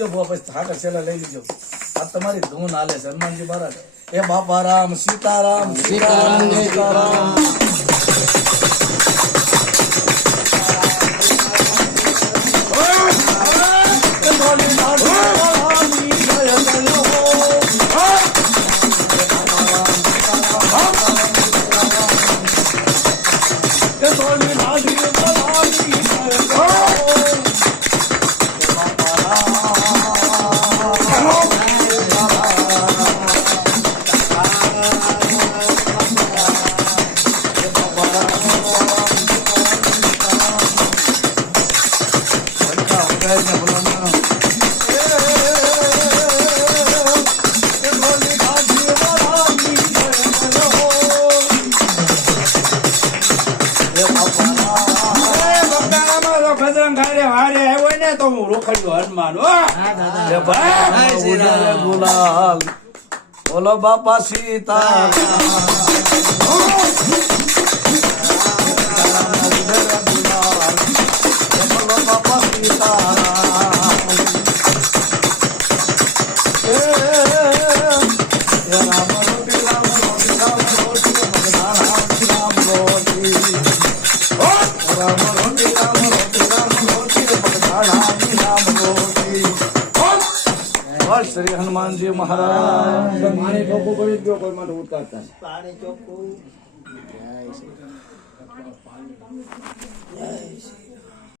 લીજો પછી હાકર છેલ્લા લઈ લીજો આ તમારી ધૂન હાલે છે હનુમાનજી મહારાજ એ બાપા રામ સીતારામ સીતારામ સીતારામ ગુલાલ બોલો બાપા સીતા બોલો બાપા સીતા श्री हनुमान जी महाराज पानी ચોખ્ખું કરી દો કોઈ માટે ઉતારતા પાણી ચોખ્ખું જય શ્રી